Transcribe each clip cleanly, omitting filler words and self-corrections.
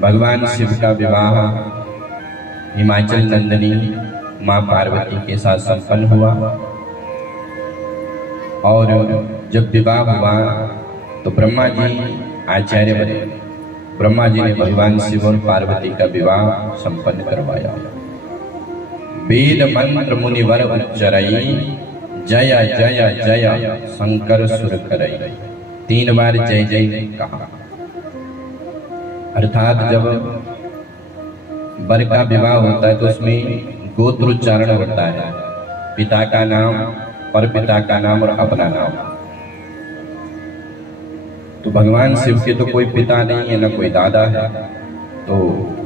भगवान शिव का विवाह हिमाचल नंदिनी माँ पार्वती के साथ संपन्न हुआ। और जब विवाह हुआ तो ब्रह्मा जी आचार्य बने। ब्रह्मा जी ने भगवान शिव और पार्वती का विवाह संपन्न करवाया। वेद मंत्र मुनिवर उच्चरई, जय जय जय शंकर सुर करई। 3 बार जय जय कहा। अर्थात जब वर का विवाह होता है तो उसमें गोत्रोच्चारण होता है, पिता का नाम, परपिता का नाम और अपना नाम। तो भगवान शिव के तो कोई पिता नहीं है, न कोई दादा है, तो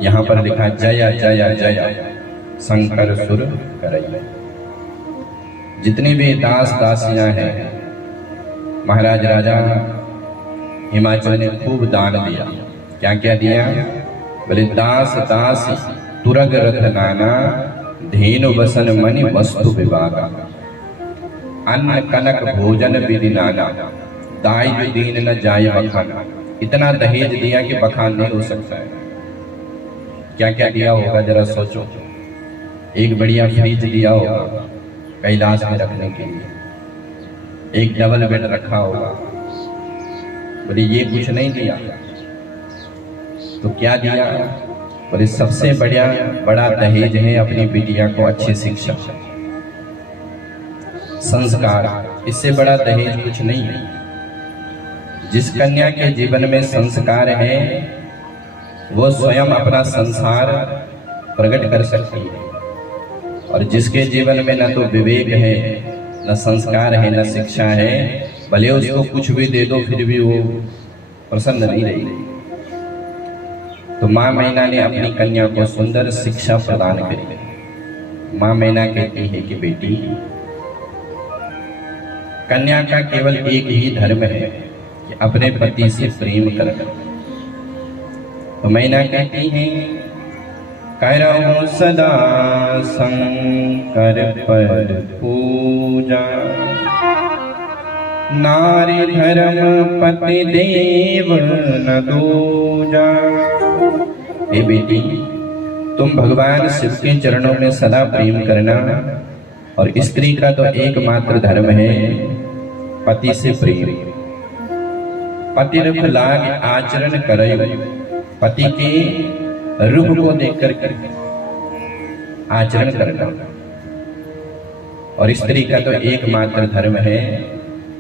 यहाँ पर लिखा जय जय जय शंकर सुर करई। जितने भी दास दासियां हैं, महाराज राजा हिमाचल ने खूब दान दिया। क्या क्या दिया? बोले दास दास तुरग रथ नाना, धेनु वसन मणि वस्तु विभागा। अन्न कनक भोजन विधि नाना, दाय जो दीन न जाय बखाना। इतना दहेज दिया कि बखान नहीं हो सकता है। क्या क्या दिया होगा जरा सोचो। एक बढ़िया फ्रिज दिया होगा कैलाश में रखने के लिए, एक डबल बेड रखा होगा। बोले ये कुछ नहीं दिया तो क्या दिया? बोले सबसे बड़ा दहेज है अपनी बिटिया को अच्छी शिक्षा, संस्कार। इससे बड़ा दहेज कुछ नहीं है। जिस कन्या के जीवन में संस्कार है वो स्वयं अपना संसार प्रकट कर सकती है, और जिसके जीवन में न तो विवेक है, न संस्कार है, न शिक्षा है, भले उसको कुछ भी दे दो फिर भी वो प्रसन्न नहीं रहेगी। तो माँ मैना ने अपनी कन्या को सुंदर शिक्षा प्रदान करी। माँ मैना कहती है कि बेटी, कन्या का केवल एक ही धर्म है कि अपने पति से प्रेम करना। तो मैना कहती है, करऊं सदा शंकर पद पूजा, नारी धर्म पति देव न दूजा। हे बेटी, तुम भगवान शिव के चरणों में सदा प्रेम करना, और स्त्री का तो एकमात्र धर्म है पति से प्रेम। पति रूप लाग आचरण करे, पति के रूप को देखकर आचरण करना। और स्त्री का तो एकमात्र धर्म है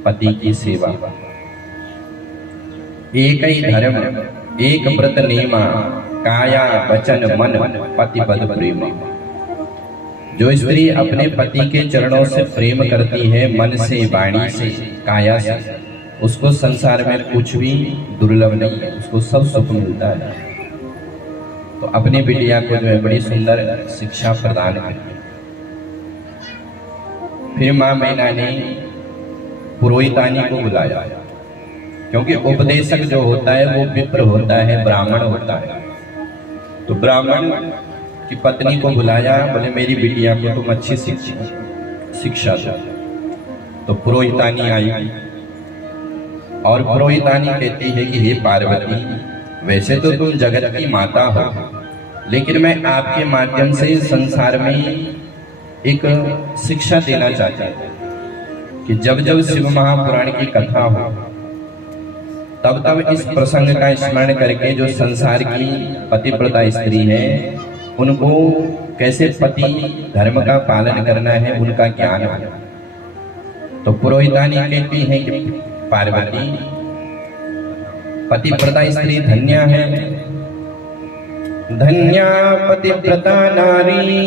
पति की सेवा। एक ही धर्म एक व्रत नेमा, काया वचन मन पति पद प्रेम। जो स्त्री अपने पति के चरणों से प्रेम करती है, मन से, वाणी से, काया से, उसको संसार में कुछ भी दुर्लभ नहीं है, उसको सब सुख मिलता है। तो अपनी बिटिया को जो है बड़ी सुंदर शिक्षा प्रदान करी। फिर माँ मैना ने पुरोहितानी को बुलाया, क्योंकि उपदेशक जो होता है वो विप्र होता है, ब्राह्मण होता है। तो ब्राह्मण की पत्नी को बुलाया, बोले मेरी बिटिया को तुम अच्छी शिक्षा दो। तो पुरोहितानी आई, और पुरोहितानी कहती है कि हे पार्वती, वैसे तो तुम जगत की माता हो, लेकिन मैं आपके माध्यम से संसार में एक शिक्षा देना चाहता हूं कि जब जब शिव महापुराण की कथा हो तब तब इस प्रसंग का स्मरण करके जो संसार की पतिव्रता स्त्री है उनको कैसे पति धर्म का पालन करना है उनका ज्ञान हो। तो पुरोहितानी कहती है कि पार्वती, पतिव्रता स्त्री धन्य है, धन्या पतिव्रता नारी,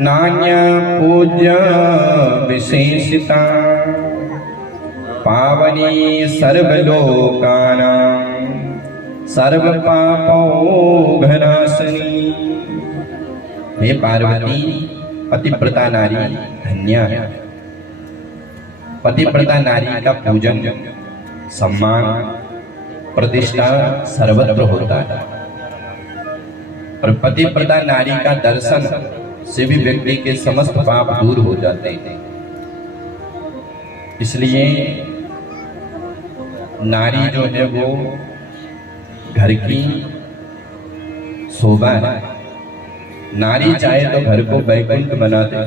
नान्या पूज्य विशेषिता, पावनी सर्वलोकानां सर्व पापों घनाशनी। हे पार्वती, पतिव्रता नारी धन्य है। पतिव्रता नारी का पूजन, सम्मान, प्रतिष्ठा सर्वत्र होता है, और पतिव्रता नारी का दर्शन से भी व्यक्ति के समस्त पाप दूर हो जाते हैं। इसलिए नारी जो है वो घर की शोभा है। नारी चाहे तो घर को वैकुंठ बना दे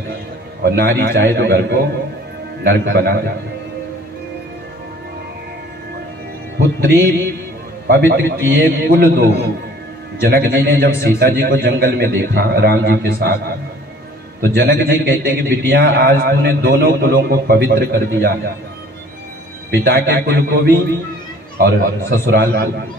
और नारी चाहे तो घर को नरक बना दे। पुत्री पवित्र किए कुल दो। जनक जी ने जब सीता जी को जंगल में देखा राम जी के साथ, तो जनक जी कहते कि बिटिया आज तूने दोनों कुलों को पवित्र कर दिया, पिता के कुल को भी और ससुराल को।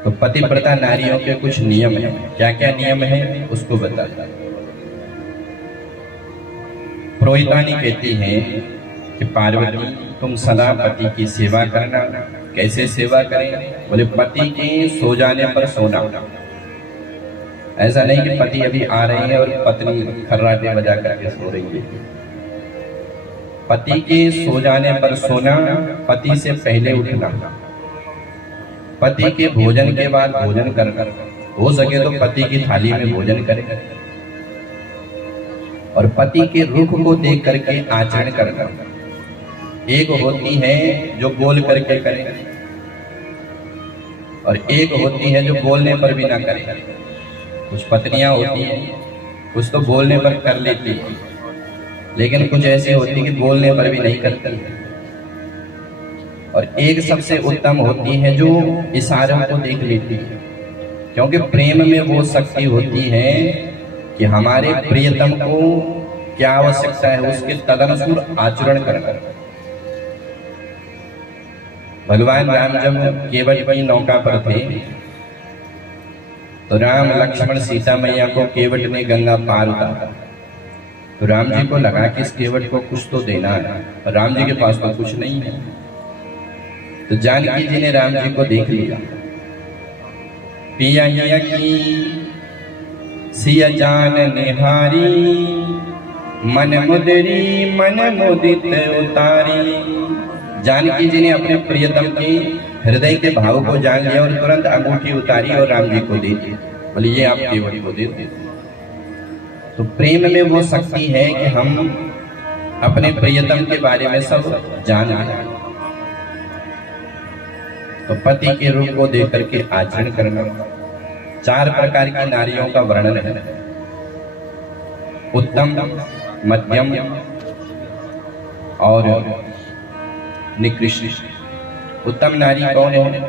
तो पतिव्रता नारियों के कुछ नियम है। क्या क्या नियम है उसको बता। पुरोहितानी कहती है कि पार्वती तुम सदा पति की सेवा करना। कैसे सेवा करें? बोले पति के सो जाने पर सोना। ऐसा नहीं कि पति अभी आ रही है और पत्नी खर्राटे बजा करके सो रही है। पति के सो जाने पर सोना, पति से पहले उठना, पति के भोजन के बाद भोजन करना, हो सके तो पति की थाली में भोजन करें, और पति के रुख को देख करके आचरण करना। एक होती है जो बोल करके करे और एक होती है जो बोलने पर भी ना करे। कुछ पत्नियां होती हैं, कुछ तो बोलने पर कर लेती है, लेकिन कुछ ऐसी होती कि बोलने पर भी नहीं करती। और एक सबसे उत्तम होती है जो इशारों को देख लेती है, क्योंकि प्रेम में वो शक्ति होती है कि हमारे प्रियतम को क्या आवश्यकता है उसके तदनुसार आचरण करना। भगवान राम जब केवट की नौका पर थे तो राम लक्ष्मण सीता मैया को केवट ने गंगा पार उतारा। तो राम जी को लगा कि इस केवट को कुछ तो देना है, और राम जी के पास तो कुछ नहीं है। तो जानकी जी ने राम जी को देख लिया। पिया की सिया जान निहारी, मन मुदरी मन मुदित उतारी। जानकी जी ने अपने प्रियतम के हृदय के भाव को जान लिया और तुरंत अंगूठी उतारी और राम जी को दे दी। बोले ये आप केवट को दे दो। तो प्रेम में वो शक्ति है कि हम अपने प्रियतम के बारे में सब जान लें। तो पति के रूप को देख करके आचरण करना। 4 प्रकार की नारियों का वर्णन है, उत्तम, मध्यम और निकृष्ट। उत्तम नारी कौन है?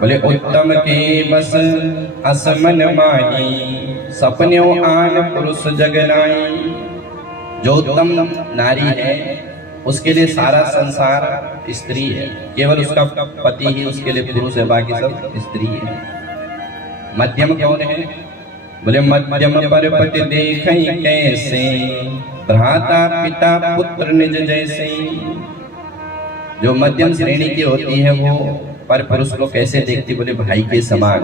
बोले उत्तम के बस असमन माही, सपन्यों आन पुरुष जगनाई। जो उत्तम नारी है उसके लिए सारा संसार स्त्री है, केवल उसका पति ही उसके लिए पुरुष है, बाकी सब स्त्री है। मध्यम कौन है? बोले मध्यम पर पति देखई कैसे, भ्राता पिता पुत्र निज जैसे। जो मध्यम श्रेणी की होती है वो पर पुरुष को कैसे देखती? बोले भाई के समान।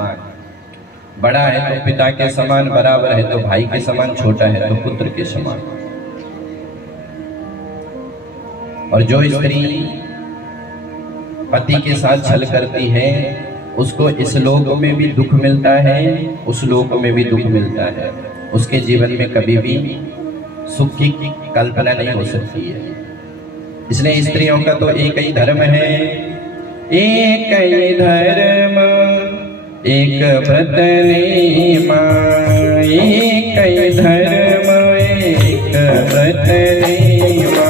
बड़ा है तो पिता के समान, बराबर है तो भाई के समान, छोटा है तो पुत्र के समान। और जो स्त्री पति के साथ छल करती है उसको इस लोक में भी दुख मिलता है, उस लोक में भी दुख मिलता है। उसके जीवन में कभी भी सुख की कल्पना नहीं हो सकती है। इसलिए स्त्रियों का तो एक ही धर्म है, एक ही धर्म एक व्रत नेमा। एक ही धर्म एक व्रत नेमा,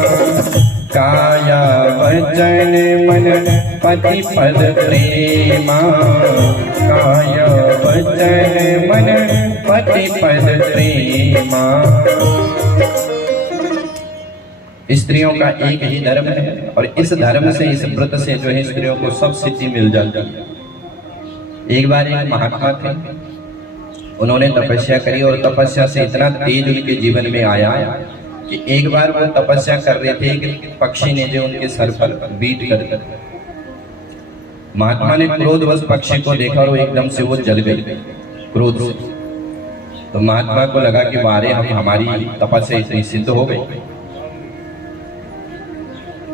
काया वचन मन पति पद प्रेमा। काया वचन मन पति पद प्रेमा। स्त्रियों का एक ही धर्म है और इस धर्म से, इस व्रत से जो है स्त्रियों को सब सिद्धि मिल जाती है। एक बार एक महात्मा थे, उन्होंने तपस्या करी और तपस्या से इतना तेज उनके जीवन में आया कि एक बार वो तपस्या कर रहे थे कि पक्षी ने जो उनके सर पर बीट कर दिया। महात्मा ने क्रोधवश पक्षी को देखा और एकदम से वो जल गई क्रोध से। तो महात्मा को लगा कि वारे हम हमारी तपस्या इतनी सिद्ध हो गई।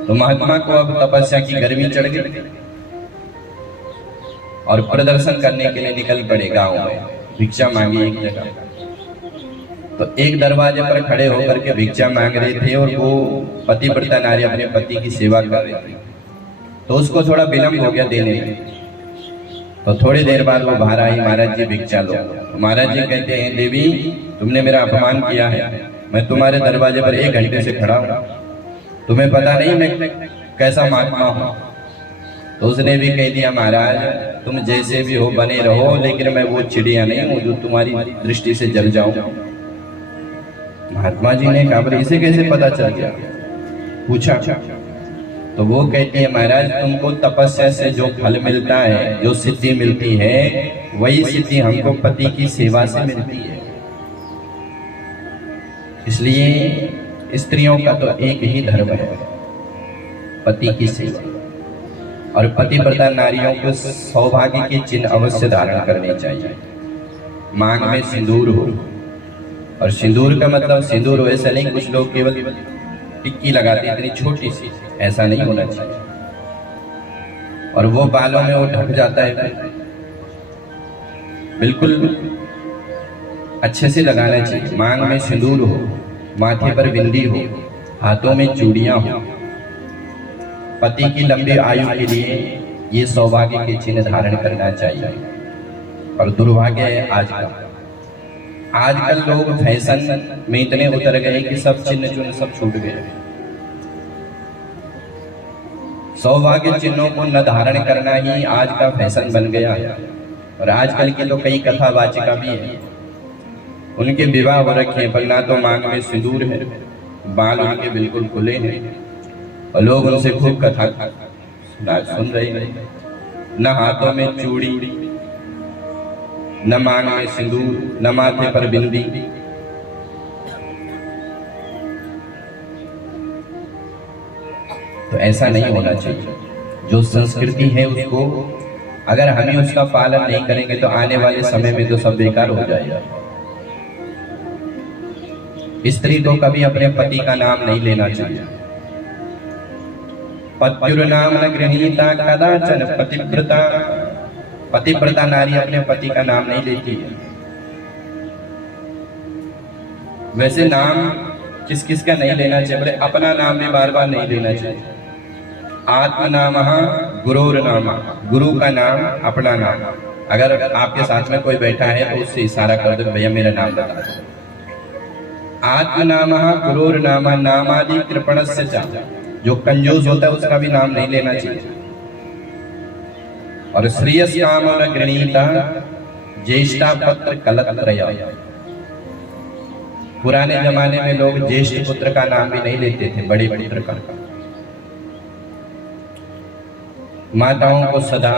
तो महात्मा को अब तपस्या की गर्मी चढ़ गई और प्रदर्शन करने के लिए निकल पड़े गांव में। भिक्षा मांगी एक जगह, तो एक दरवाजे पर खड़े होकर के भिक्षा मांग रहे थे और वो पतिव्रता नारी अपने पति की सेवा कर रही थी। तो उसको थोड़ा विलंब हो गया देने में, तो थोड़ी देर बाद वो बाहर आई, महाराज जी भिक्षा लो। महाराज जी कहते हैं, देवी तुमने मेरा अपमान किया है, मैं तुम्हारे दरवाजे पर 1 घंटे से खड़ा हूं, तुम्हें पता नहीं मैं कैसा महात्मा हूं। तो उसने भी कह दिया, महाराज तुम जैसे भी हो बने रहो, लेकिन मैं वो चिड़िया नहीं हूं जो तुम्हारी दृष्टि से जल जाऊं। महात्मा जी ने कहा, बोले इसे कैसे पता चल गया? पूछा तो वो कहती है, महाराज तुमको तपस्या से जो फल मिलता है, जो सिद्धि मिलती है, वही सिद्धि हमको पति की सेवा से मिलती है। इसलिए स्त्रियों का तो एक ही धर्म है, पति की सेवा। और पतिव्रता नारियों को सौभाग्य के चिन्ह अवश्य धारण करने चाहिए। मांग में सिंदूर हो, और सिंदूर का मतलब सिंदूर हो ऐसा नहीं, कुछ लोग केवल टिक्की लगाते इतनी छोटी सी, ऐसा नहीं होना चाहिए। और वो बालों में वो ढक जाता है, बिल्कुल अच्छे से लगाना चाहिए। मांग में सिंदूर हो, माथे पर बिंदी हो, हाथों में चूड़ियां हो। पति की लंबी आयु के लिए ये सौभाग्य के चिन्ह धारण करना चाहिए। और दुर्भाग्य है आजकल लोग फैशन में इतने उतर गए कि सब चिन्ह चुन्ह सब छूट गए। सौभाग्य चिन्हों को न धारण करना ही आज का फैशन बन गया है। और आजकल की तो कई कथावाचिका भी है, उनके विवाह हो रखे हैं, पर ना तो मांग में सिंदूर है, बाल उनके बिल्कुल खुले हैं, और लोग उनसे खूब कथा सुन रहे हैं। न हाथों में चूड़ी, न मांग में सिंदूर, न माथे पर बिंदी। तो ऐसा नहीं होना चाहिए। जो संस्कृति है उसको अगर हमें उसका पालन नहीं करेंगे तो आने वाले समय में तो सब बेकार हो जाएगा। स्त्री को कभी अपने पति का नाम नहीं लेना चाहिए। पत्युर्नाम न गृहीता कदाचन पतिव्रता। पतिव्रता नारी अपने पति का नाम नहीं लेती है। वैसे नाम किस किस का नहीं लेना चाहिए, बोले अपना नाम भी बार बार नहीं लेना चाहिए। आत्मनाम गुरोर नाम, गुरु का नाम अपना नाम। अगर आपके साथ में कोई बैठा है तो उससे इशारा कर दो, भैया मेरा नाम बता दो। आत्मनाम गुरोर नाम, नामादि कृपणस्य च। जो कंजूस होता है उसका भी नाम नहीं लेना चाहिए। और श्रेयस काम न गृणीता ज्येष्ठा पत्र कलत्रया। पुराने जमाने में लोग ज्येष्ठ पुत्र का नाम भी नहीं लेते थे, बड़े पुत्र का। माताओं को सदा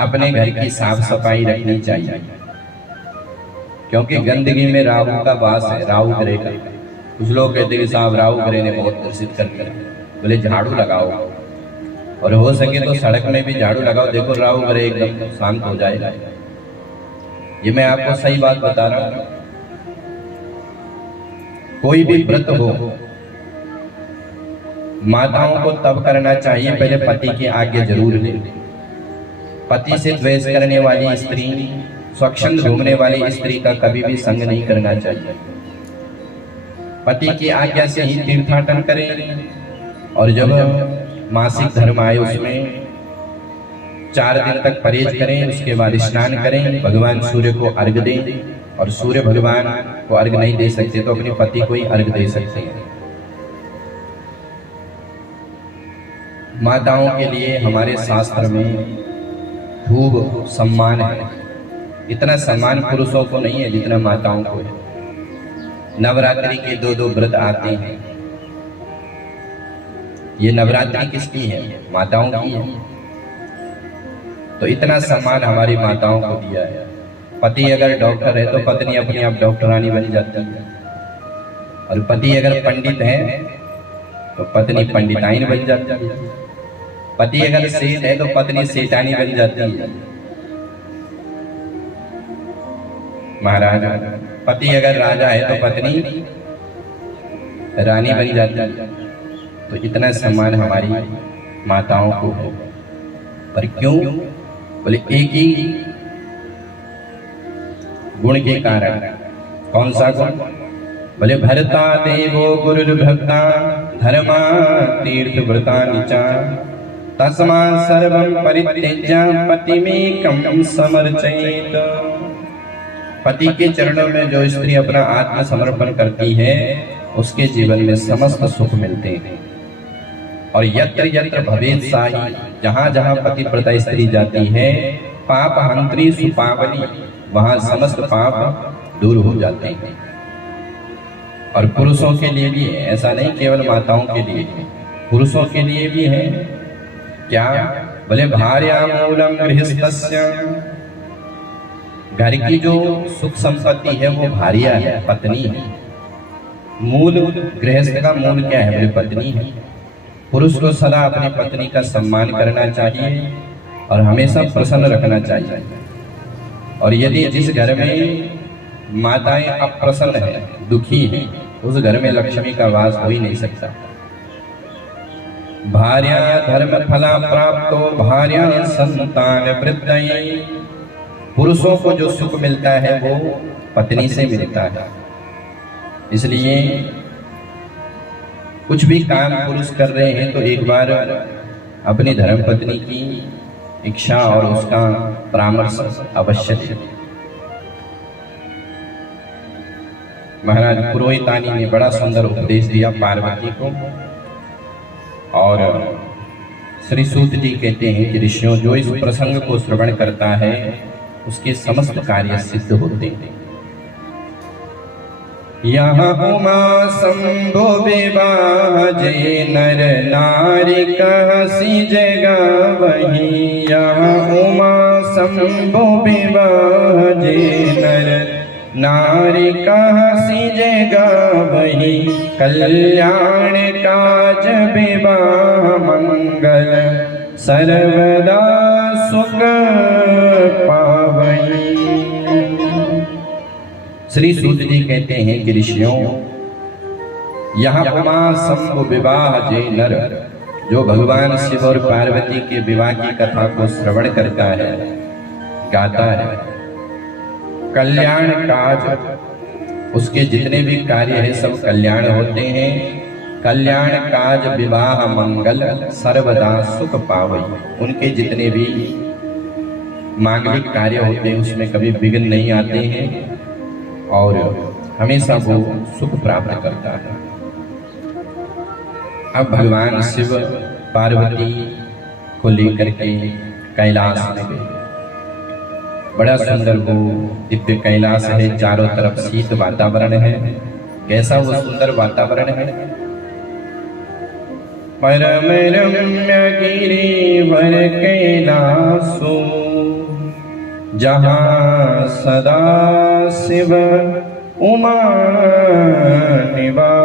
अपने घर की साफ सफाई रखनी चाहिए, क्योंकि गंदगी में राहु का वास है, राहु ग्रह का। कुछ लोग कहते हैं साहब राहु ग्रह ने बहुत ग्रसित कर दिया, बोले झाड़ू लगाओ, और हो सके तो सड़क में भी झाड़ू लगाओ, देखो राहु ग्रह एकदम शांत हो जाएगा। ये मैं आपको सही बात बता रहा हूं। कोई भी व्रत हो माताओं को तब करना चाहिए पहले पति की आज्ञा जरूर ले। पति से द्वेष करने वाली स्त्री, स्वच्छंद घूमने वाली स्त्री का कभी भी संग नहीं करना चाहिए। पति की आज्ञा से ही तीर्थाटन करें, और जब मासिक धर्म आए उसमें 4 दिन तक परहेज करें, उसके बाद स्नान करें, भगवान सूर्य को अर्घ दें। और सूर्य भगवान को अर्घ नहीं दे सकते तो अपने पति को ही अर्घ दे सकते हैं। माताओं के लिए हमारे शास्त्र में खूब सम्मान है। इतना सम्मान पुरुषों को नहीं है जितना माताओं को है। नवरात्रि के 2 व्रत आते हैं। ये नवरात्रि किसकी है? माताओं की है। तो इतना सम्मान हमारी माताओं को दिया है। पति अगर डॉक्टर है तो पत्नी अपने आप डॉक्टरानी बन जाती है, और पति अगर पंडित है तो पत्नी पंडिताइन बन जाती है। पति अगर सेठ है तो पत्नी सेठानी बन जाती है। महाराज, पति अगर राजा है तो पत्नी रानी बन जाती है। तो इतना सम्मान हमारी माताओं को है। पर क्यों? बोले एक ही गुण के कारण। कौन सा गुण? बोले भरता देवो गुरुर्भक्ता धर्मा तीर्थ व्रता निचा। तस्मात् सर्वं परित्यज्य पतिमेकं समर्चयेत। पति के चरणों में जो स्त्री अपना आत्मसमर्पण करती है उसके जीवन में समस्त सुख मिलते हैं। और यत्र यत्र भवेत् साई, जहां जहां पतिव्रता स्त्री जाती है, पाप हंत्री सुपावनी, वहां समस्त पाप दूर हो जाते हैं। और पुरुषों के लिए भी है, ऐसा नहीं केवल माताओं के लिए, पुरुषों के लिए भी है। क्या बोले? भार्या मूलम गृहस्थस्य, घर की जो सुख संपत्ति है वो भार्या है, पत्नी है। मूल गृहस्थ का मूल क्या है? बोले पत्नी है। पुरुष को सदा अपनी पत्नी का सम्मान करना चाहिए और हमेशा प्रसन्न रखना चाहिए। और यदि जिस घर में माताएं अप्रसन्न है, दुखी है, उस घर में लक्ष्मी का वास हो ही नहीं सकता। भार्या धर्म फला प्राप्तो भार्या संतान वृद्धये, पुरुषों को जो सुख मिलता है वो पत्नी से मिलता है। इसलिए कुछ भी काम पुरुष कर रहे हैं तो एक बार अपनी धर्मपत्नी की इच्छा और उसका परामर्श अवश्य दें। महाराज पुरोहितानी ने बड़ा सुंदर उपदेश दिया पार्वती को। और श्री सूत जी कहते हैं कि ऋषियों, जो इस प्रसंग को श्रवण करता है उसके समस्त कार्य सिद्ध होते हैं। यहाँ उमा शंभो विवाह जय नर नारी कहसी जगह वही, यहाँ उमा शंभो विवाह जय नर नारी कहसी जगह वही, कल्याण काज विवाह मंगल सर्वदा सुख पावई। श्री सूत जी कहते हैं कि ऋषियों, यहाँ उमा शंभु विवाह जय नर, जो भगवान शिव और पार्वती के विवाह की कथा को श्रवण करता है, गाता है, कल्याण काज, उसके जितने भी कार्य है सब कल्याण होते हैं। कल्याण काज विवाह मंगल सर्वदा सुख पावई, उनके जितने भी मांगलिक कार्य होते हैं उसमें कभी विघ्न नहीं आते हैं और हमेशा वो सुख प्राप्त करता है। अब भगवान शिव पार्वती को लेकर के कैलाश में गए। बड़ा सुंदर वो दिव्य कैलाश है, चारों तरफ शीत वातावरण है। कैसा वो सुंदर वातावरण है? परम रम्य गिरिवर कैलासो, जहाँ सदा शिव उमा निवास।